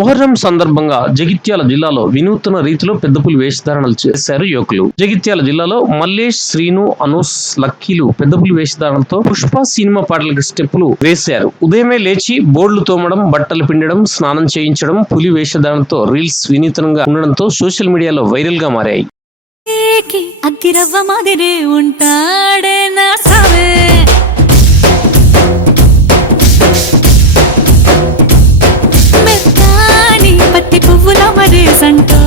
మొహర్రం సందర్భంగా జగిత్యాల జిల్లాలో వినూత్న రీతిలో పెద్ద పులి వేషధారణలు చేశారు యువకులు. జగిత్యాల జిల్లాలో మల్లేష్, శ్రీను, అనూస్, లక్కీలు పెద్ద పులి వేషధారణలతో పుష్ప సినిమా పాటలకు స్టెప్పులు వేశారు. ఉదయమే లేచి బోర్డులు తోమడం, బట్టలు పిండడం, స్నానం చేయించడం, పులి వేషధారణతో రీల్స్ వినూత్నంగా ఉండడంతో సోషల్ మీడియాలో వైరల్ గా మారాయి. అగ్గిరవ్వ మాదిరే ఉంటాడే నా సావే, మెత్తాని పత్తి పువ్వుల మరే సంటో